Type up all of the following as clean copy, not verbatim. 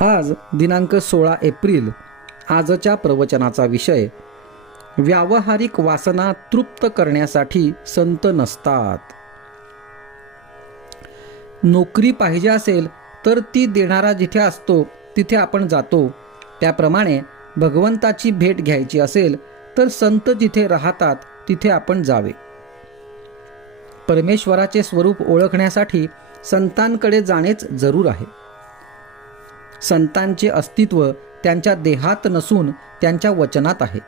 आज दिनांक 16 एप्रिल. आजच्या प्रवचनाचा विषय व्यावहारिक वासना तृप्त करण्यासाठी संत नसतात. नोकरी पाहिजे असेल तर ती देणारा जिथे असतो तिथे आपण जातो. त्याप्रमाणे भगवंताची भेट घ्यायची असेल तर संत जिथे राहतात तिथे आपण जावे. परमेश्वराचे स्वरूप ओळखण्यासाठी संतांकडे जाणेच जरूर आहे. संतांचे अस्तित्व त्यांच्या देहात नसून त्यांच्या वचनात आहे.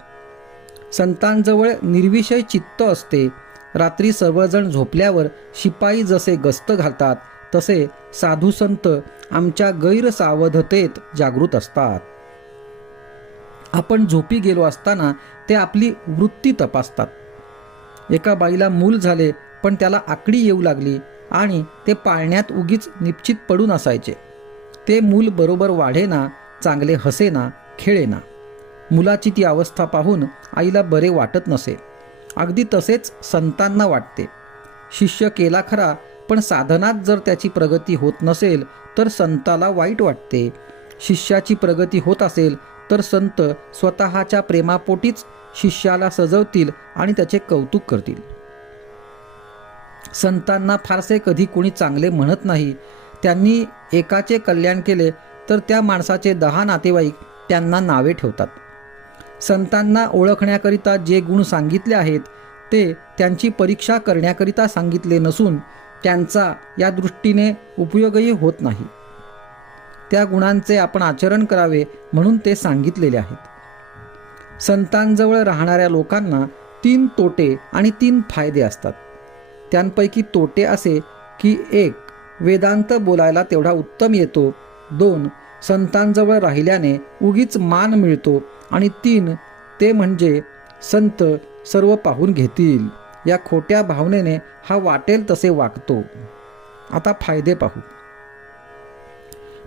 संतांजवळ निर्विषय चित्त असते. रात्री सर्वजण झोपल्यावर शिपाई जसे गस्त घालतात तसे साधू संत आमच्या गैरसावधतेत जागृत असतात. आपण झोपी गेलो असताना ते आपली वृत्ती तपासतात. एका बाईला मूल झाले पण त्याला आकडी येऊ लागली आणि ते पाळण्यात उगीच निश्चित पडून असायचे. ते मूल बरोबर वाढेना, चांगले हसेना, खेळेना. मुलाची ती अवस्था पाहून आईला बरे वाटत नसे. अगदी तसेच संतांना वाटते. शिष्य केला खरा पण साधनात जर त्याची प्रगती होत नसेल तर संताला वाईट वाटते. शिष्याची प्रगती होत असेल तर संत स्वतःच्या प्रेमापोटीच शिष्याला सजवतील आणि त्याचे कौतुक करतील. संतांना फारसे कधी कोणी चांगले म्हणत नाही. त्यांनी एकाचे कल्याण केले तर त्या माणसाचे 10 नातेवाईक त्यांना नावे ठेवतात. संतांना ओळखण्याकरिता जे गुण सांगितले आहेत ते त्यांची परीक्षा करण्याकरिता सांगितले नसून त्यांचा या दृष्टीने उपयोगही होत नाही. त्या गुणांचे आपण आचरण करावे म्हणून ते सांगितलेले आहेत. संतांजवळ राहणाऱ्या लोकांना 3 तोटे आणि 3 फायदे असतात. त्यांपैकी तोटे असे की 1. वेदांत बोलायला तेवढा उत्तम येतो. 2. संतांजवळ राहिल्याने उगीच मान मिळतो. आणि 3. ते म्हणजे संत सर्व पाहून घेतील या खोट्या भावनेने हा वाटेल तसे वागतो. आता फायदे पाहू.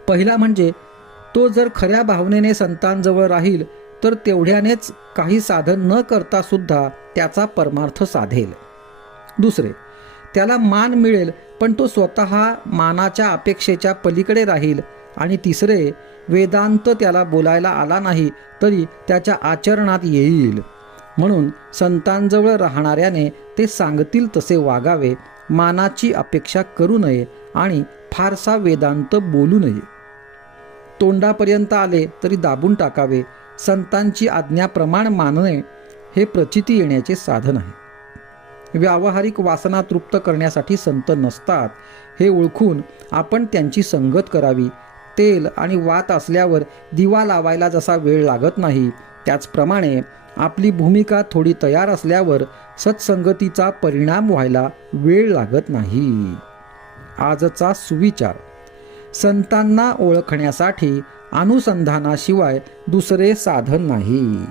पहिला म्हणजे तो जर खऱ्या भावनेने संतांजवळ राहील तर तेवढ्यानेच काही साधन न करता सुद्धा त्याचा परमार्थ साधेल. दुसरे, त्याला मान मिळेल पण तो स्वतः मानाच्या अपेक्षेच्या पलीकडे राहील. आणि तिसरे, वेदांत त्याला बोलायला आला नाही तरी त्याच्या आचरणात येईल. म्हणून संतांजवळ राहणाऱ्याने ते सांगतील तसे वागावे, मानाची अपेक्षा करू नये आणि फारसा वेदांत बोलू नये. तोंडापर्यंत आले तरी दाबून टाकावे. संतांची आज्ञाप्रमाण मानणे हे प्रचिती येण्याचे साधन आहे. व्यावहारिक वासना तृप्त करण्यासाठी संत नसतात हे ओळखून आपण त्यांची संगत करावी. तेल आणि वात असल्यावर दिवा लावायला जसा वेळ लागत नाही त्याचप्रमाणे आपली भूमिका थोडी तयार असल्यावर सत्संगतीचा परिणाम व्हायला वेळ लागत नाही. आजचा सुविचार. संतांना ओळखण्यासाठी अनुसंधानाशिवाय दुसरे साधन नाही.